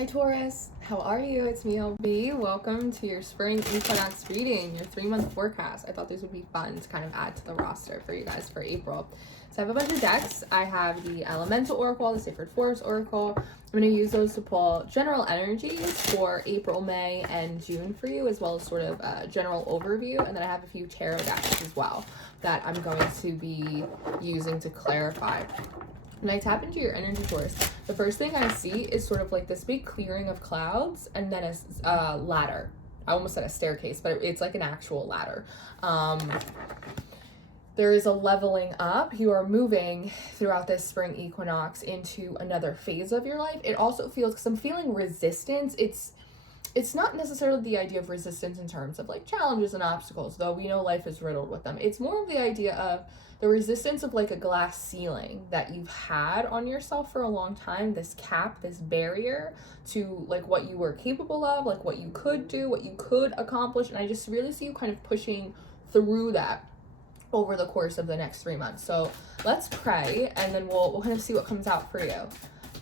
Hi Taurus, how are you? It's me, LB. Welcome to your spring equinox reading, your 3-month forecast. I thought these would be fun to kind of add to the roster for you guys for April. So I have a bunch of decks. I have the Elemental Oracle, the Sacred Forest Oracle. I'm going to use those to pull general energies for April, May, and June for you, as well as sort of a general overview. And then I have a few tarot decks as well that I'm going to be using to clarify. When I tap into your energy, Taurus, the first thing I see is sort of like this big clearing of clouds and then a ladder. I almost said a staircase, but it's like an actual ladder. There is a leveling up. You are moving throughout this spring equinox into another phase of your life. It also feels, because I'm feeling resistance, it's not necessarily the idea of resistance in terms of like challenges and obstacles, though we know life is riddled with them. It's more of the idea of the resistance of like a glass ceiling that you've had on yourself for a long time, this cap, this barrier to like what you were capable of, like what you could do, what you could accomplish. And I just really see you kind of pushing through that over the course of the next 3 months. So let's pray, and then we'll kind of see what comes out for you.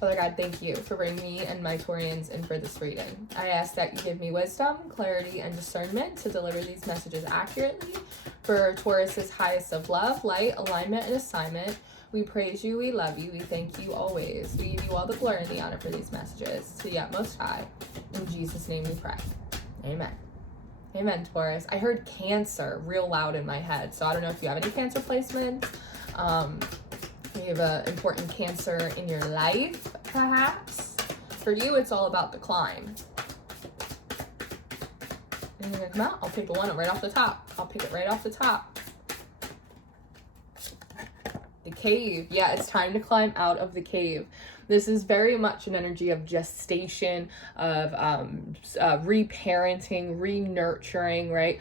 Father God, thank you for bringing me and my Taurians in for this reading. I ask that you give me wisdom, clarity, and discernment to deliver these messages accurately for Taurus's highest of love, light, alignment, and assignment. We praise you, we love you, we thank you always. We give you all the glory and the honor for these messages to the utmost high. In Jesus' name we pray. Amen. Amen, Taurus. I heard Cancer real loud in my head, so I don't know if you have any Cancer placements. You have an important Cancer in your life, perhaps. For you, it's all about the climb. Anything gonna come out? I'll pick the one right off the top. I'll pick it right off the top. The cave. Yeah, it's time to climb out of the cave. This is very much an energy of gestation, of reparenting, re-nurturing, right?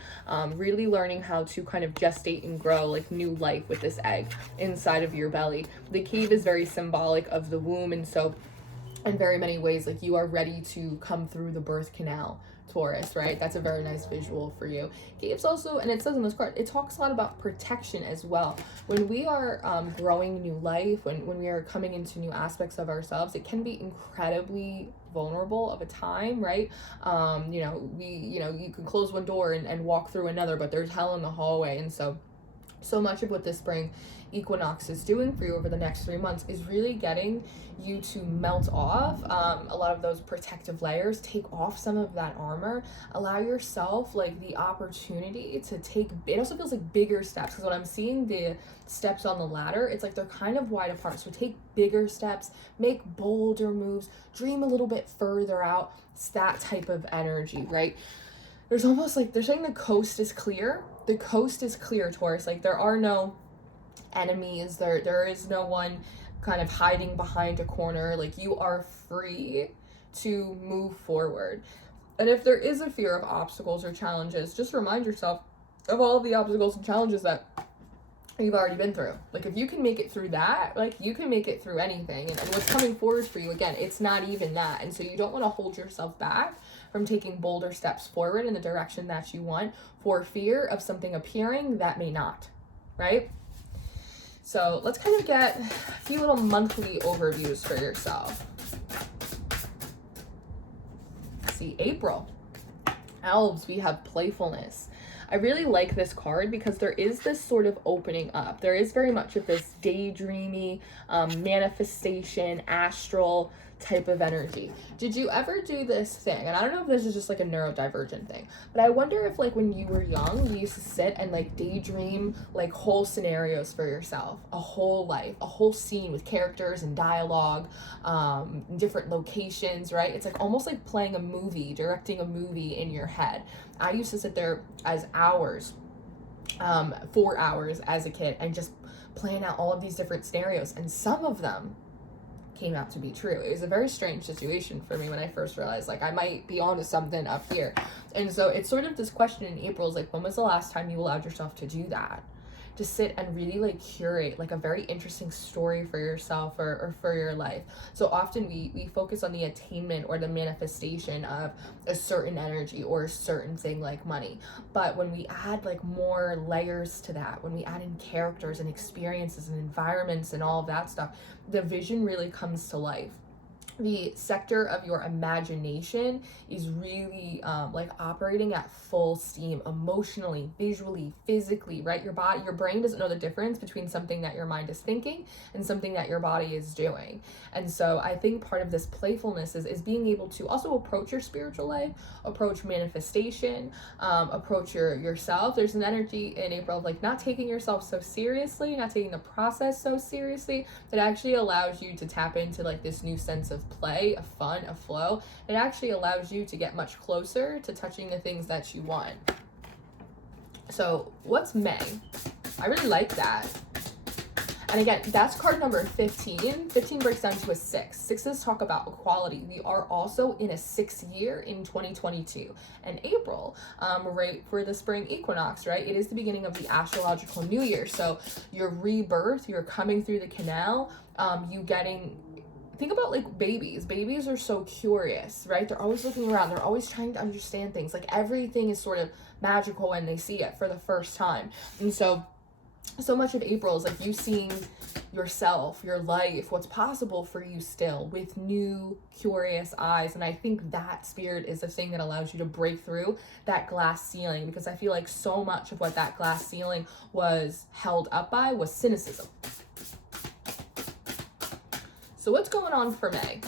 Really learning how to kind of gestate and grow like new life with this egg inside of your belly. The cave is very symbolic of the womb, and so in very many ways, like you are ready to come through the birth canal, Taurus, right? That's a very nice visual for you. Caves also, and it says in this card, it talks a lot about protection as well. When we are growing new life, when we are coming into new aspects of ourselves, it can be incredibly vulnerable of a time, right? You can close one door and walk through another, but there's hell in the hallway. And so much of what this spring equinox is doing for you over the next 3 months is really getting you to melt off a lot of those protective layers, take off some of that armor, allow yourself like the opportunity to take, it also feels like bigger steps, because when I'm seeing the steps on the ladder, it's like they're kind of wide apart. So take bigger steps, make bolder moves, dream a little bit further out. It's that type of energy, right? There's almost like they're saying the coast is clear. The coast is clear, Taurus. Like there are no enemies. There is no one kind of hiding behind a corner. Like you are free to move forward. And if there is a fear of obstacles or challenges, just remind yourself of all of the obstacles and challenges that you've already been through. Like if you can make it through that, like you can make it through anything. And what's coming forward for you, again, it's not even that. And so you don't want to hold yourself back from taking bolder steps forward in the direction that you want for fear of something appearing that may not, right? So let's kind of get a few little monthly overviews for yourself. See, April. Elves, we have Playfulness. I really like this card because there is this sort of opening up. There is very much of this daydreamy, manifestation, astral type of energy. Did you ever do this thing? And I don't know if this is just like a neurodivergent thing, but I wonder if like when you were young, you used to sit and like daydream like whole scenarios for yourself, a whole life, a whole scene with characters and dialogue, different locations, right? It's like almost like playing a movie, directing a movie in your head. I used to sit there as hours, 4 hours as a kid, and just plan out all of these different scenarios, and some of them came out to be true. It was a very strange situation for me when I first realized like I might be onto something up here. And so it's sort of this question in April is like, when was the last time you allowed yourself to do that? To sit and really like curate like a very interesting story for yourself or for your life. So often we focus on the attainment or the manifestation of a certain energy or a certain thing like money. But when we add like more layers to that, when we add in characters and experiences and environments and all of that stuff, the vision really comes to life. the sector of your imagination is really like operating at full steam, emotionally, visually, physically, right? Your brain doesn't know the difference between something that your mind is thinking and something that your body is doing. And so I think part of this playfulness is being able to also approach your spiritual life, approach manifestation, approach yourself. There's an energy in April of like not taking yourself so seriously, not taking the process so seriously, that actually allows you to tap into like this new sense of play, of fun, of flow. It actually allows you to get much closer to touching the things that you want. So what's May? I really like that. And again, that's card number 15. 15 breaks down to a 6. Sixes talk about equality. We are also in a 6th year in 2022. And April, right, for the spring equinox, right? It is the beginning of the astrological new year. So your rebirth, you're coming through the canal, you getting... Think about like babies. Babies are so curious, right? They're always looking around. They're always trying to understand things. Like everything is sort of magical when they see it for the first time. And so much of April is like you seeing yourself, your life, what's possible for you still with new, curious eyes. And I think that spirit is the thing that allows you to break through that glass ceiling, because I feel like so much of what that glass ceiling was held up by was cynicism. So what's going on for May?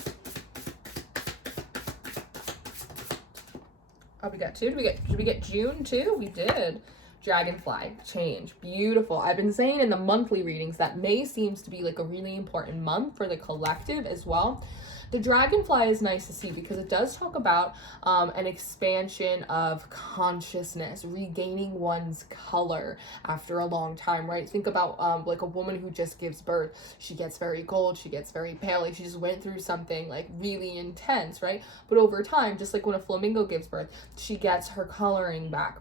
Oh, we got two. Did we get June too? We did. Dragonfly, change, beautiful. I've been saying in the monthly readings that May seems to be like a really important month for the collective as well. The dragonfly is nice to see because it does talk about an expansion of consciousness, regaining one's color after a long time, right? Think about like a woman who just gives birth. She gets very cold, she gets very pale, like she just went through something like really intense, right? But over time, just like when a flamingo gives birth, she gets her coloring back.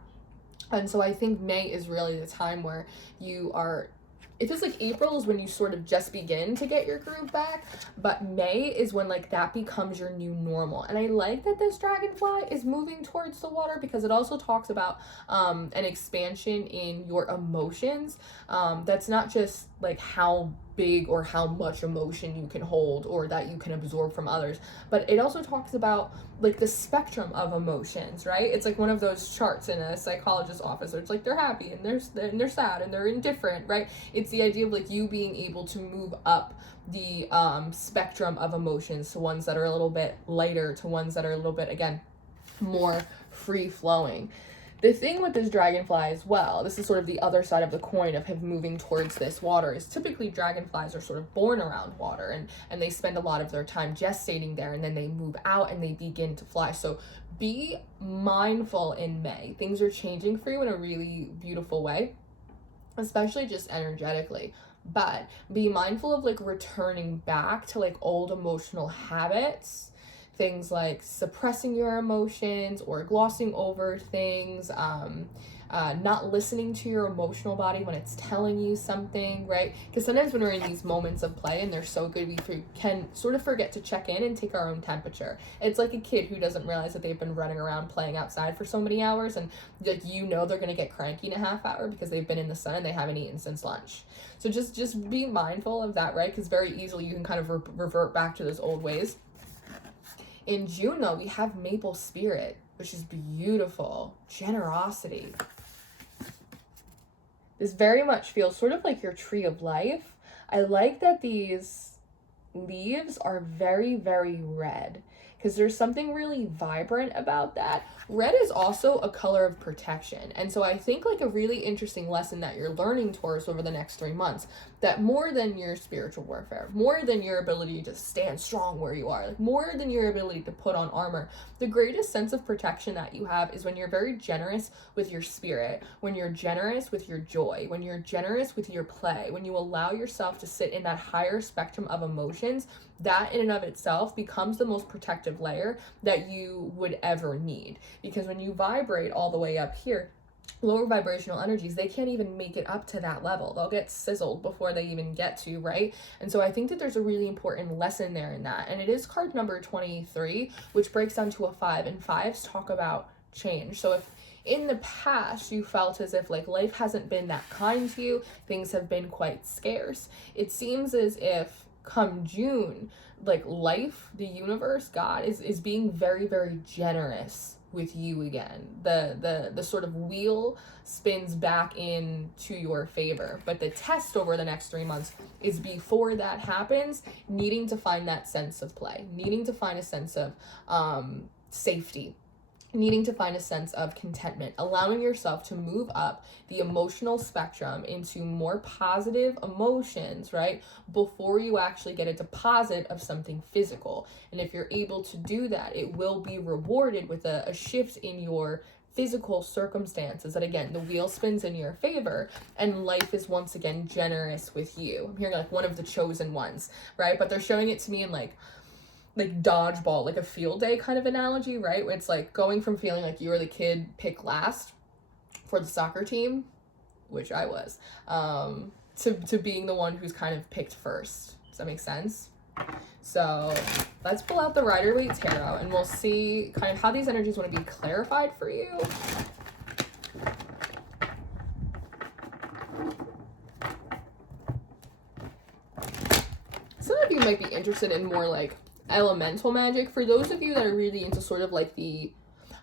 And so I think May is really the time where you are... It feels like April is when you sort of just begin to get your groove back, but May is when like that becomes your new normal. And I like that this dragonfly is moving towards the water because it also talks about an expansion in your emotions. That's not just like how big or how much emotion you can hold or that you can absorb from others, but it also talks about like the spectrum of emotions, right? It's like one of those charts in a psychologist's office where it's like they're happy and they're sad and they're indifferent, right? It's the idea of like you being able to move up the spectrum of emotions to ones that are a little bit lighter, to ones that are a little bit, again, more free flowing. The thing with this dragonfly as well, this is sort of the other side of the coin of him moving towards this water, is typically dragonflies are sort of born around water and they spend a lot of their time gestating there, and then they move out and they begin to fly. So be mindful in May. Things are changing for you in a really beautiful way, especially just energetically. But be mindful of like returning back to like old emotional habits. Things like suppressing your emotions or glossing over things, not listening to your emotional body when it's telling you something, right? Because sometimes when we're in these moments of play and they're so good, we can sort of forget to check in and take our own temperature. It's like a kid who doesn't realize that they've been running around playing outside for so many hours, and like they're going to get cranky in a half hour because they've been in the sun and they haven't eaten since lunch. So just be mindful of that, right? Because very easily you can kind of revert back to those old ways. In June, though, we have Maple Spirit, which is beautiful. Generosity. This very much feels sort of like your tree of life. I like that these leaves are very, very red, because there's something really vibrant about that. Red is also a color of protection. And so I think like a really interesting lesson that you're learning, Taurus, over the next 3 months, that more than your spiritual warfare, more than your ability to stand strong where you are, like more than your ability to put on armor, the greatest sense of protection that you have is when you're very generous with your spirit, when you're generous with your joy, when you're generous with your play, when you allow yourself to sit in that higher spectrum of emotions. That in and of itself becomes the most protective layer that you would ever need. Because when you vibrate all the way up here, lower vibrational energies, they can't even make it up to that level. They'll get sizzled before they even get to, right? And so I think that there's a really important lesson there in that. And it is card number 23, which breaks down to a 5, and 5s talk about change. So if in the past you felt as if like life hasn't been that kind to you, things have been quite scarce, it seems as if come June, like life, the universe, God is being very, very generous with you again. The sort of wheel spins back into your favor. But the test over the next 3 months is, before that happens, needing to find that sense of play, needing to find a sense of safety, needing to find a sense of contentment, allowing yourself to move up the emotional spectrum into more positive emotions, right? Before you actually get a deposit of something physical. And if you're able to do that, it will be rewarded with a shift in your physical circumstances, that again, the wheel spins in your favor and life is once again generous with you. I'm hearing like one of the chosen ones, right? But they're showing it to me in like dodgeball, like a field day kind of analogy, right? Where it's like going from feeling like you were the kid picked last for the soccer team, which I was, to being the one who's kind of picked first. Does that make sense? So let's pull out the Rider-Waite Tarot and we'll see kind of how these energies want to be clarified for you. Some of you might be interested in more like elemental magic. For those of you that are really into sort of like the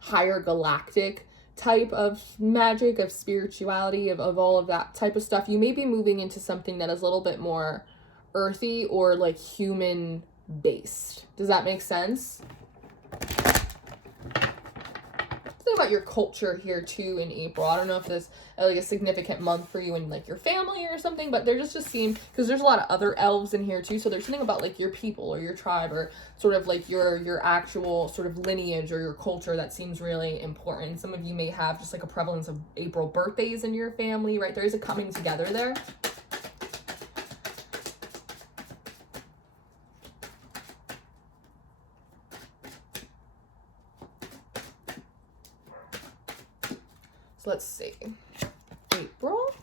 higher galactic type of magic, of spirituality, of all of that type of stuff, you may be moving into something that is a little bit more earthy or like human based. Does that make sense? Think about your culture here too in April. I don't know if this like a significant month for you and like your family or something, but they're just seem, because there's a lot of other elves in here too, so there's something about like your people or your tribe or sort of like your actual sort of lineage or your culture that seems really important. Some of you may have just like a prevalence of April birthdays in your family, right? There is a coming together there. Let's see. April,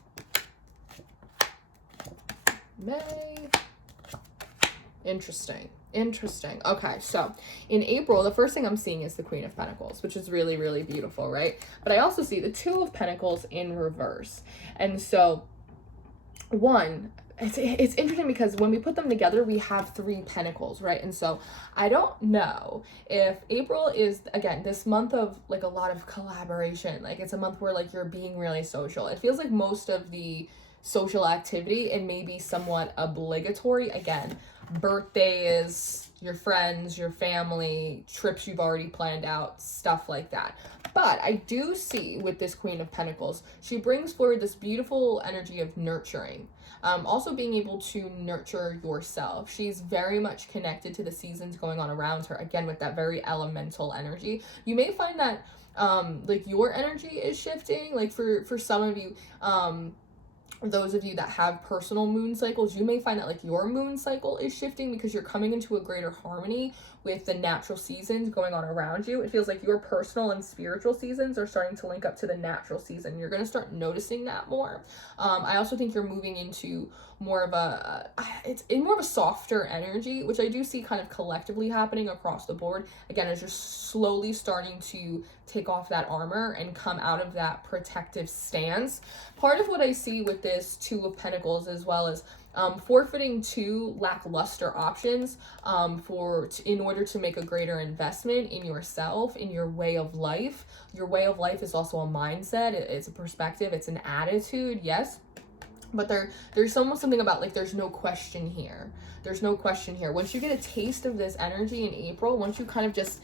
May. Interesting. Okay, so in April, the first thing I'm seeing is the Queen of Pentacles, which is really, really beautiful, right? But I also see the Two of Pentacles in reverse. And so, one, it's interesting because when we put them together, we have 3 pentacles, right? And so I don't know if April is, again, this month of like a lot of collaboration. Like it's a month where like you're being really social. It feels like most of the social activity, and maybe somewhat obligatory, again, birthdays, your friends, your family, trips you've already planned out, stuff like that. But I do see with this Queen of Pentacles, she brings forward this beautiful energy of nurturing. Also being able to nurture yourself. She's very much connected to the seasons going on around her, again, with that very elemental energy. You may find that like your energy is shifting. Like for some of you, those of you that have personal moon cycles, you may find that like your moon cycle is shifting because you're coming into a greater harmony with the natural seasons going on around you. It feels like your personal and spiritual seasons are starting to link up to the natural season. You're going to start noticing that more. I also think you're moving into more of a, it's in more of a softer energy, which I do see kind of collectively happening across the board. Again, as you're slowly starting to take off that armor and come out of that protective stance. Part of what I see with this Two of Pentacles, as well as forfeiting 2 lackluster options in order to make a greater investment in yourself, in your way of life. Your way of life is also a mindset. It's a perspective. It's an attitude. Yes. But there's almost something about like, there's no question here. There's no question here. Once you get a taste of this energy in April, once you kind of just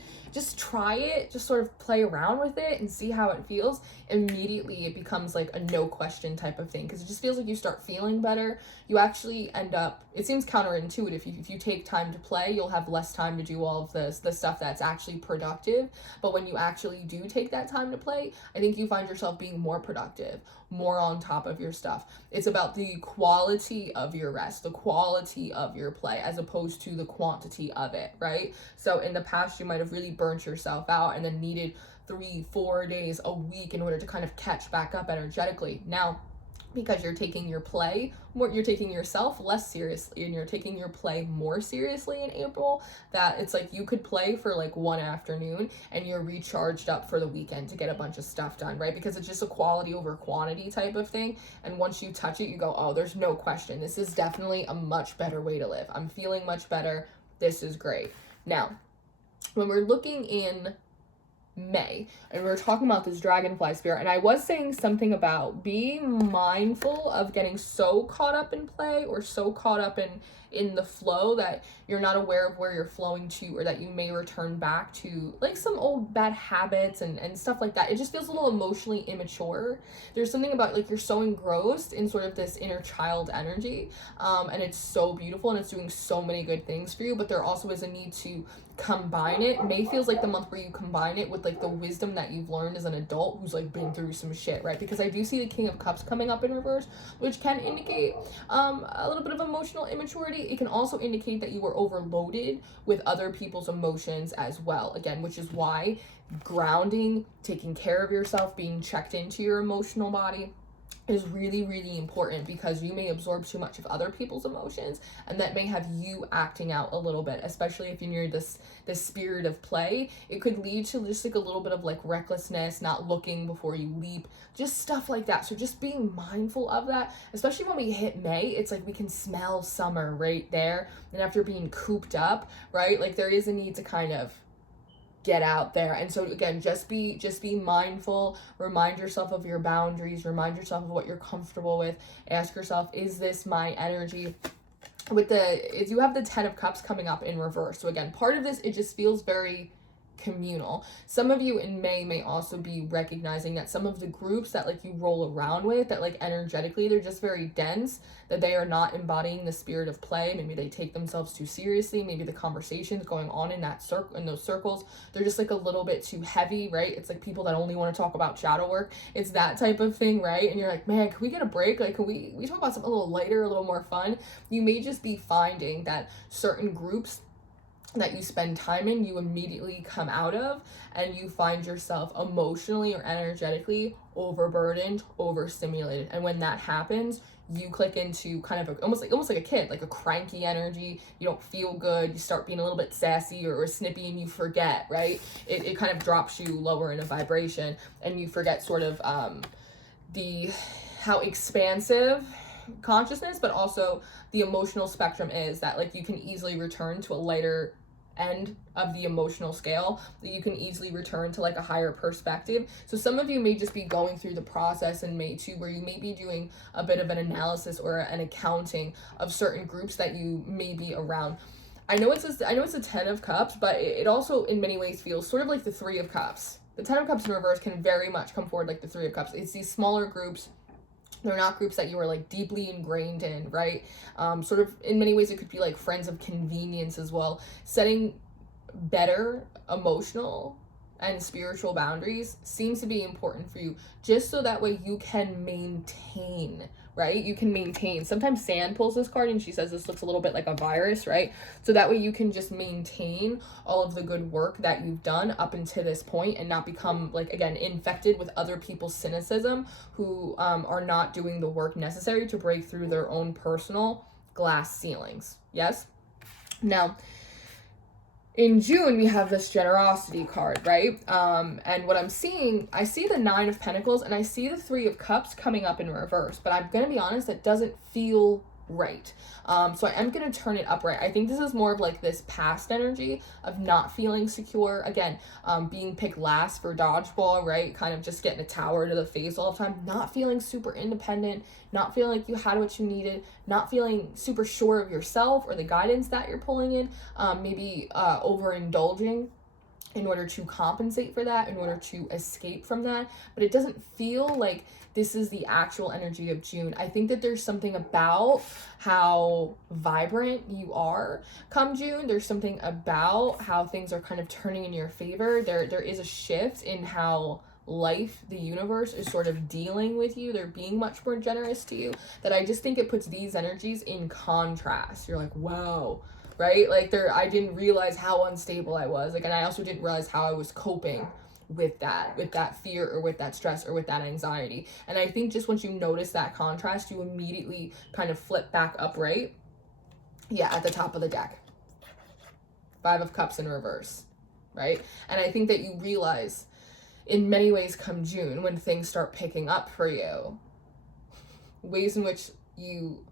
try it, just sort of play around with it and see how it feels, immediately it becomes like a no question type of thing, because it just feels like you start feeling better. You actually end up, it seems counterintuitive, if you take time to play, you'll have less time to do all of the stuff that's actually productive. But when you actually do take that time to play, I think you find yourself being more productive, more on top of your stuff. It's about the quality of your rest, the quality of your play, as opposed to the quantity of it, right? So in the past, you might have really burnt yourself out and then needed 3-4 days a week in order to kind of catch back up energetically. Now, because you're taking your play more, you're taking yourself less seriously, and you're taking your play more seriously in April, that it's like you could play for like one afternoon and you're recharged up for the weekend to get a bunch of stuff done, right? Because it's just a quality over quantity type of thing. And once you touch it, you go, oh, there's no question, this is definitely a much better way to live. I'm feeling much better. This is great. Now, when we're looking in May, and we were talking about this dragonfly spirit, and I was saying something about being mindful of getting so caught up in play or so caught up in the flow that you're not aware of where you're flowing to, or that you may return back to like some old bad habits and stuff like that. It just feels a little emotionally immature. There's something about like you're so engrossed in sort of this inner child energy, and it's so beautiful and it's doing so many good things for you, but there also is a need to combine it. May feels like the month where you combine it with like the wisdom that you've learned as an adult who's like been through some shit, right? Because I do see the King of Cups coming up in reverse, which can indicate a little bit of emotional immaturity. It can also indicate that you were overloaded with other people's emotions as well, again, which is why grounding, taking care of yourself, being checked into your emotional body is really, really important, because you may absorb too much of other people's emotions, and that may have you acting out a little bit, especially if you're near this spirit of play. It could lead to just like a little bit of like recklessness, not looking before you leap, just stuff like that. So just being mindful of that, especially when we hit May, it's like we can smell summer right there. And after being cooped up, right, like there is a need to kind of get out there. And so again, just be mindful, remind yourself of your boundaries, remind yourself of what you're comfortable with, ask yourself, is this my energy? If you have the 10 of Cups coming up in reverse, so again, part of this, it just feels very communal. Some of you in May may also be recognizing that some of the groups that like you roll around with, that like energetically they're just very dense, that they are not embodying the spirit of play. Maybe they take themselves too seriously. Maybe the conversations going on in that circle, in those circles, they're just like a little bit too heavy, right? It's like people that only want to talk about shadow work. It's that type of thing, right? And you're like, man, can we get a break? Like, can we talk about something a little lighter, a little more fun? You may just be finding that certain groups that you spend time in, you immediately come out of, and you find yourself emotionally or energetically overburdened, overstimulated. And when that happens, you click into kind of almost like a kid, like a cranky energy. You don't feel good. You start being a little bit sassy or snippy, and you forget, right? It kind of drops you lower in a vibration, and you forget sort of how expansive consciousness, but also the emotional spectrum is, that like you can easily return to a lighter end of the emotional scale, that you can easily return to like a higher perspective. So some of you may just be going through the process in May too, where you may be doing a bit of an analysis or an accounting of certain groups that you may be around. I know it's a 10 of Cups, but it also in many ways feels sort of like the 3 of Cups. The 10 of Cups in reverse can very much come forward like the 3 of Cups. It's these smaller groups. They're not groups that you are like deeply ingrained in, right? Sort of in many ways it could be like friends of convenience as well. Setting better emotional and spiritual boundaries seems to be important for you, just so that way you can maintain, right? You can maintain. Sometimes Sand pulls this card and she says this looks a little bit like a virus, right? So that way you can just maintain all of the good work that you've done up until this point, and not become like, again, infected with other people's cynicism who are not doing the work necessary to break through their own personal glass ceilings. Yes? Now, in June, we have this generosity card, right? And what I'm seeing, I see the 9 of Pentacles and I see the 3 of Cups coming up in reverse, but I'm going to be honest, it doesn't feel right. So I am going to turn it upright. I think this is more of like this past energy of not feeling secure. Again, being picked last for dodgeball, right? Kind of just getting a tower to the face all the time. Not feeling super independent. Not feeling like you had what you needed. Not feeling super sure of yourself or the guidance that you're pulling in. Maybe overindulging in order to compensate for that, in order to escape from that. But it doesn't feel like this is the actual energy of June. I think that there's something about how vibrant you are come June. There's something about how things are kind of turning in your favor. There is a shift in how life, the universe, is sort of dealing with you. They're being much more generous to you, that I just think it puts these energies in contrast. You're like, wow, right? Like I didn't realize how unstable I was. Like, and I also didn't realize how I was coping with that fear or with that stress or with that anxiety. And I think just once you notice that contrast, you immediately kind of flip back upright. Yeah, at the top of the deck. 5 of Cups in reverse, right? And I think that you realize in many ways come June, when things start picking up for you, ways in which you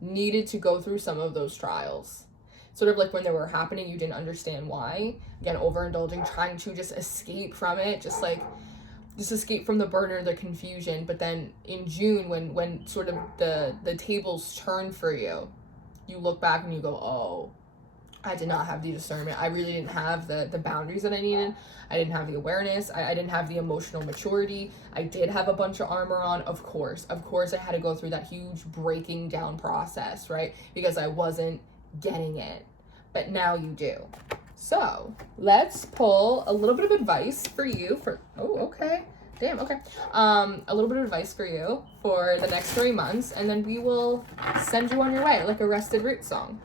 needed to go through some of those trials. sort of like when they were happening, you didn't understand why. Again, overindulging, trying to just escape from it, just escape from the burden or the confusion. But then in June, when sort of the tables turn for you, you look back and you go, oh, I did not have the discernment. I really didn't have the boundaries that I needed. I didn't have the awareness. I didn't have the emotional maturity. I did have a bunch of armor on. Of course, I had to go through that huge breaking down process, right? Because I wasn't getting it. But now you do. So let's pull a little bit of advice for you for, oh, okay. Damn, okay. A little bit of advice for you for the next 3 months, and then we will send you on your way like a Rested Root song.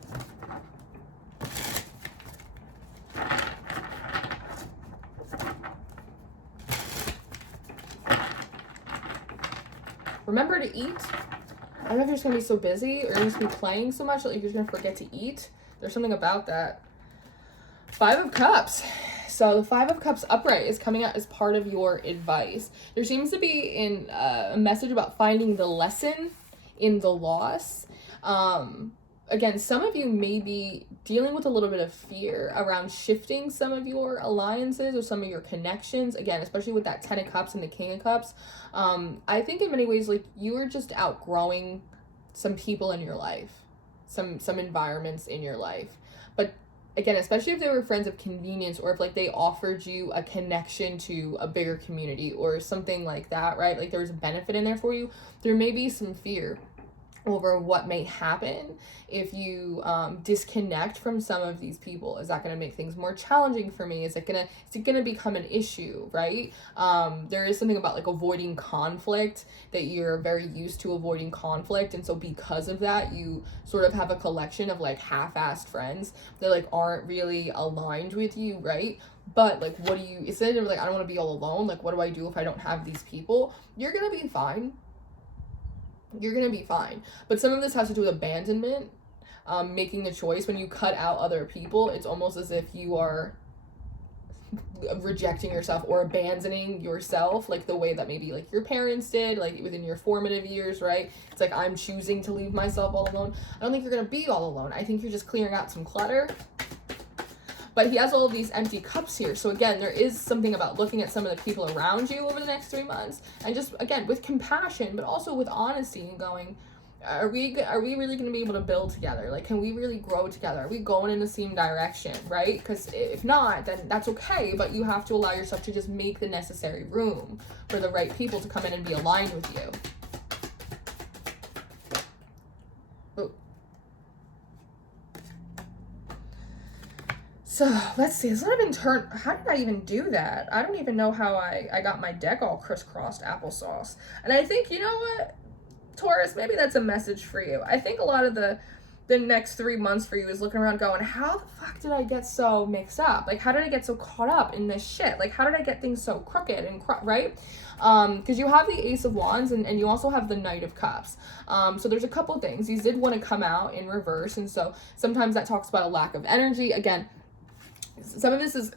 Remember to eat. I don't know if you're just gonna be so busy or you're just gonna be playing so much that you're just gonna forget to eat. There's something about that. 5 of Cups. So the 5 of Cups upright is coming out as part of your advice. There seems to be a message about finding the lesson in the loss. Again, some of you may be dealing with a little bit of fear around shifting some of your alliances or some of your connections. Again, especially with that 10 of Cups and the King of Cups. I think in many ways, like, you are just outgrowing some people in your life, some environments in your life. But again, especially if they were friends of convenience, or if like they offered you a connection to a bigger community or something like that, right? Like there was a benefit in there for you. There may be some fear over what may happen if you disconnect from some of these people. Is that going to make things more challenging for me? Is it gonna become an issue, right? There is something about like avoiding conflict, that you're very used to avoiding conflict, and so because of that, you sort of have a collection of like half-assed friends that like aren't really aligned with you, right? But like, what do you, instead of like, I don't want to be all alone, like what do I do if I don't have these people? You're gonna be fine. You're gonna be fine. But some of this has to do with abandonment, making the choice. When you cut out other people, it's almost as if you are rejecting yourself or abandoning yourself, like the way that maybe like your parents did, like within your formative years, right? It's like, I'm choosing to leave myself all alone. I don't think you're gonna be all alone. I think you're just clearing out some clutter. But he has all of these empty cups here. So again, there is something about looking at some of the people around you over the next 3 months, and just, again, with compassion, but also with honesty, and going, are we really going to be able to build together? Like, can we really grow together? Are we going in the same direction, right? Because if not, then that's okay, but you have to allow yourself to just make the necessary room for the right people to come in and be aligned with you. So let's see, it's not even turned. How did I even do that? I don't even know how I got my deck all crisscrossed applesauce. And I think, you know what, Taurus, maybe that's a message for you. I think a lot of the next 3 months for you is looking around going, how the fuck did I get so mixed up? Like, how did I get so caught up in this shit? Like, how did I get things so crooked and right? Because you have the Ace of Wands and you also have the Knight of Cups. So there's a couple things. These did want to come out in reverse, and so sometimes that talks about a lack of energy. Again, some of this is,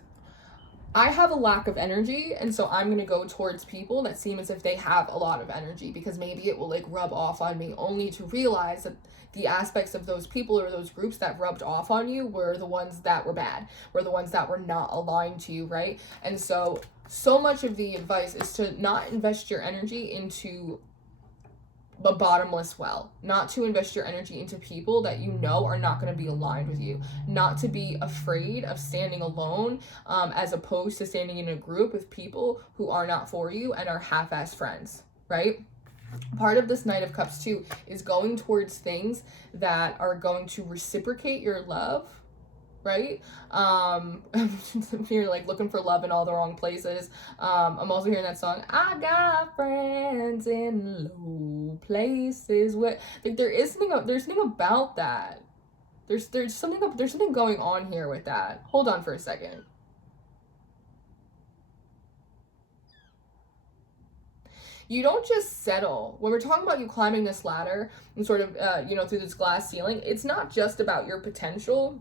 I have a lack of energy, and so I'm going to go towards people that seem as if they have a lot of energy, because maybe it will like rub off on me, only to realize that the aspects of those people or those groups that rubbed off on you were the ones that were bad, were the ones that were not aligned to you, right? And so much of the advice is to not invest your energy into a bottomless well, not to invest your energy into people that you know are not going to be aligned with you, not to be afraid of standing alone, as opposed to standing in a group with people who are not for you and are half-assed friends, right? Part of this Knight of Cups too is going towards things that are going to reciprocate your love, right? You're like looking for love in all the wrong places. I'm also hearing that song, I got friends in low places, where like there's something about that. There's something going on here with that. Hold on for a second. You don't just settle. When we're talking about you climbing this ladder and sort of, through this glass ceiling, it's not just about your potential,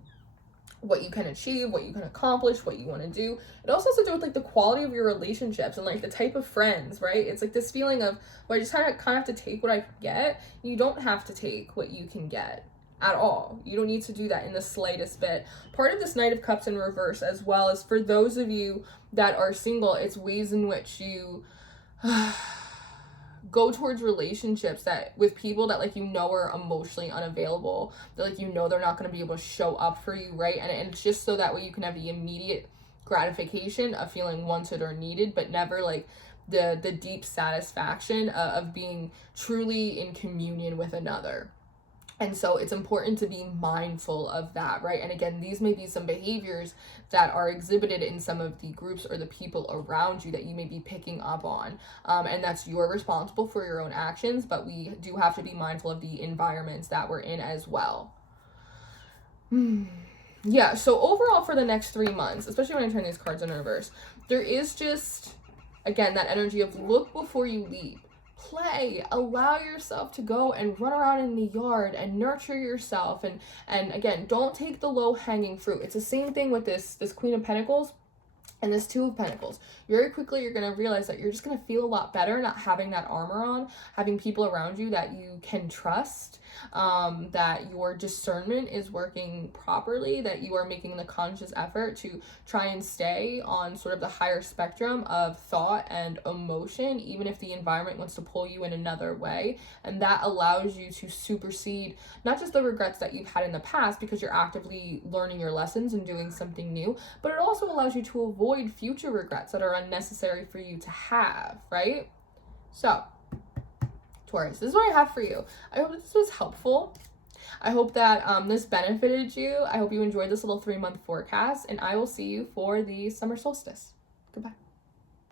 what you can achieve, what you can accomplish, what you want to do. It also has to do with like the quality of your relationships and like the type of friends, right? It's like this feeling of, well, I just kind of have to take what I can get. You don't have to take what you can get. at all. You don't need to do that in the slightest bit. Part of this Knight of Cups in reverse as well is for those of you that are single, it's ways in which you go towards relationships that with people that like you know are emotionally unavailable, that like you know they're not going to be able to show up for you, right? And it's just so that way you can have the immediate gratification of feeling wanted or needed, but never like the deep satisfaction of being truly in communion with another. And so it's important to be mindful of that, right? And again, these may be some behaviors that are exhibited in some of the groups or the people around you that you may be picking up on. And that's you're responsible for your own actions, but we do have to be mindful of the environments that we're in as well. Yeah, so overall for the next 3 months, especially when I turn these cards in reverse, there is just, again, that energy of look before you leap. Play, allow yourself to go and run around in the yard and nurture yourself, and again, don't take the low-hanging fruit. It's the same thing with this Queen of Pentacles and this Two of Pentacles. Very quickly you're going to realize that you're just going to feel a lot better not having that armor on, having people around you that you can trust, that your discernment is working properly, that you are making the conscious effort to try and stay on sort of the higher spectrum of thought and emotion, even if the environment wants to pull you in another way. And that allows you to supersede not just the regrets that you've had in the past because you're actively learning your lessons and doing something new, but it also allows you to avoid future regrets that are unnecessary for you to have, right? So Taurus, this is what I have for you. I hope this was helpful. I hope that this benefited you. I hope you enjoyed this little 3-month forecast, and I will see you for the summer solstice. Goodbye.